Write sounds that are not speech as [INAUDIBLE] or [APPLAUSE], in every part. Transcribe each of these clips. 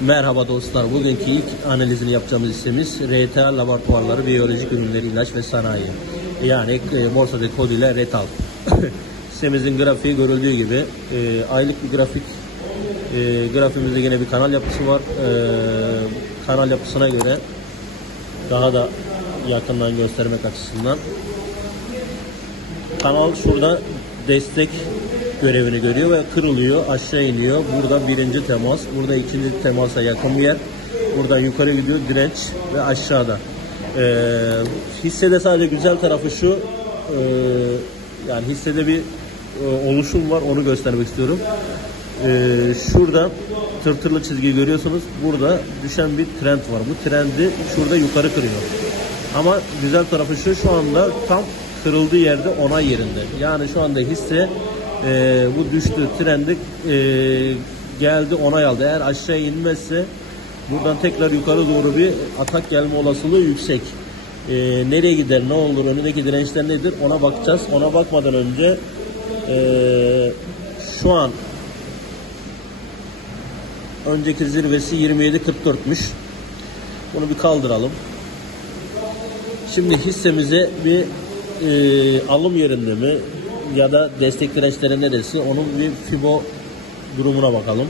Merhaba dostlar. Bugünkü ilk analizini yapacağımız hissemiz RTA Laboratuvarları Biyolojik Ürünleri İlaç ve Sanayi. Yani e, borsadaki koduyla RETAL. [COUGHS] Hissemizin grafiği görüldüğü gibi e, aylık bir grafik. E, grafimizde yine bir kanal yapısı var. E, kanal yapısına göre daha da yakından göstermek açısından kanal şurada destek görevini görüyor ve kırılıyor, aşağı iniyor. Burada birinci temas, burada ikinci temasa yakın bir yer. Buradan yukarı gidiyor direnç ve aşağıda. Ee, hissede sadece güzel tarafı şu, e, yani hissede bir e, oluşum var, onu göstermek istiyorum. Ee, şurada tırtırlı çizgi görüyorsunuz. Burada düşen bir trend var. Bu trendi şurada yukarı kırıyor. Ama güzel tarafı şu, şu anda tam kırıldığı yerde onay yerinde. Yani şu anda hisse e, bu düştü trendi e, geldi onay aldı. Eğer aşağı inmezse buradan tekrar yukarı doğru bir atak gelme olasılığı yüksek. E, nereye gider, ne olur, önündeki dirençler nedir ona bakacağız. Ona bakmadan önce e, şu an önceki zirvesi 27.44'müş. Bunu bir kaldıralım. Şimdi hissemize bir e, alım yerinde mi ya da destek dirençleri neresi onun bir fibo durumuna bakalım.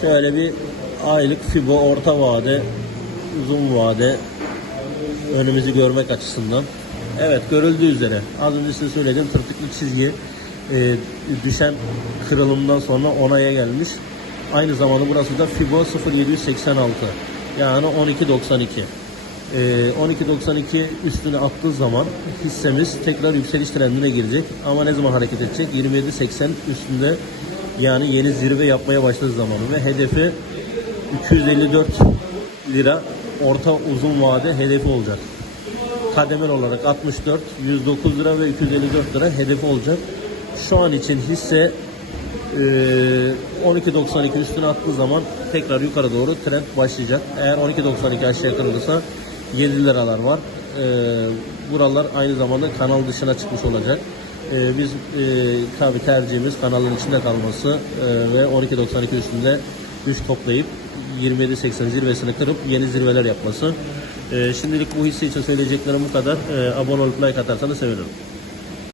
Şöyle bir aylık fibo orta vade uzun vade önümüzü görmek açısından. Evet görüldüğü üzere az önce size söyledim tırtıklı çizgi e, düşen kırılımdan sonra onaya gelmiş. Aynı zamanda burası da Fibo 0786 yani 12.92. Ee, 12.92 üstüne attığı zaman hissemiz tekrar yükseliş trendine girecek. Ama ne zaman hareket edecek? 27.80 üstünde yani yeni zirve yapmaya başladığı zamanı ve hedefi 254 lira orta uzun vade hedefi olacak. Kademel olarak 64, 109 lira ve 254 lira hedefi olacak. Şu an için hisse ee, 12.92 üstüne attığı zaman tekrar yukarı doğru trend başlayacak. Eğer 12.92 aşağıya kırılırsa 7 liralar var. Ee, buralar aynı zamanda kanal dışına çıkmış olacak. Ee, biz e, tabi tercihimiz kanalın içinde kalması e, ve 12.92 üstünde güç toplayıp 27.80 zirvesini kırıp yeni zirveler yapması. Ee, şimdilik bu hisse için söyleyeceklerim bu kadar. Ee, abone olup like atarsanız sevinirim.